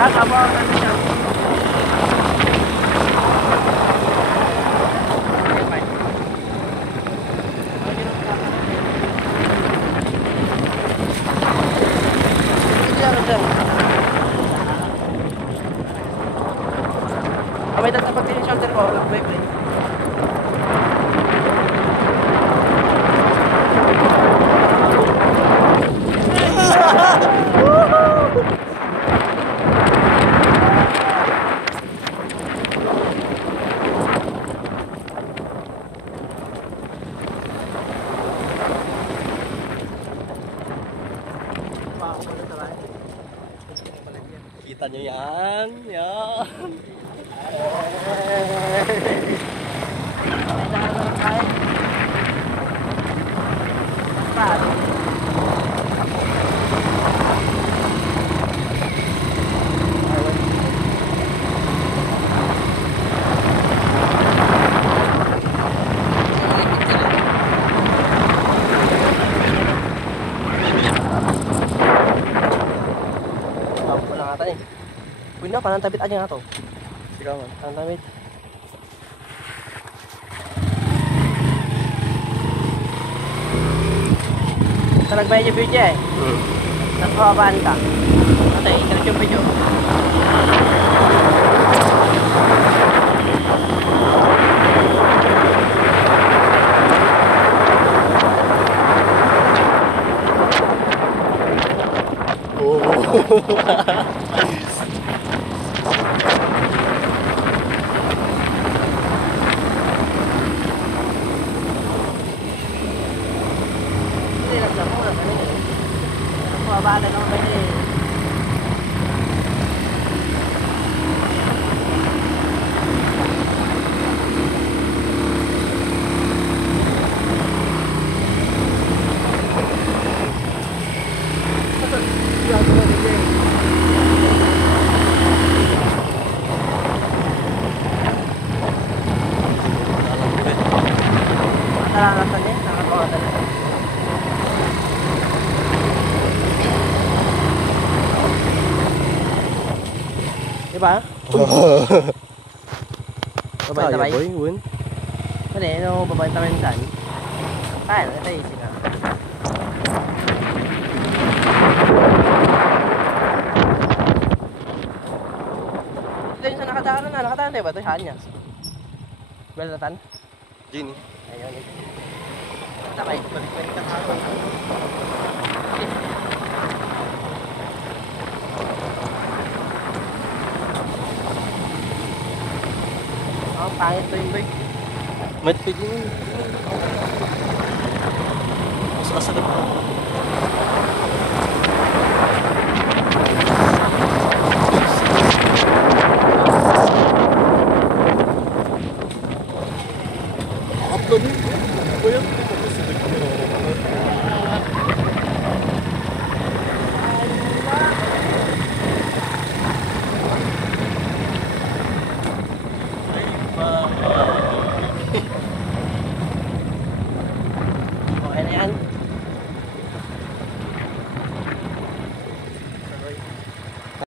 Kakaba ka na siya. May tatapat din yung shoulder ko, nag-vibrate. Kita nyo yan, yan. Pwede na, panang tabit aja nga to. Sige man. Panang tabit. Sa nagbaya niya video eh. Nakakabaan ka. Atay, ikanag yung video. Bala naman ba eh. Matalakasan eh, nakakawa talaga. Diba? Babae tabay? Boy, win. Ano eh, no, babae tabay saan? Kaya, ito yung isi na. Ito yung sa nakadaan na, nakadaan tayo ba? Ito yung saan niya? Balatan? Gini. Ayun, ito. Tabay. Balik-balik ka ako. Ang pangit to yung brake. Matipid yun. Mas asarap pa. Upload yun.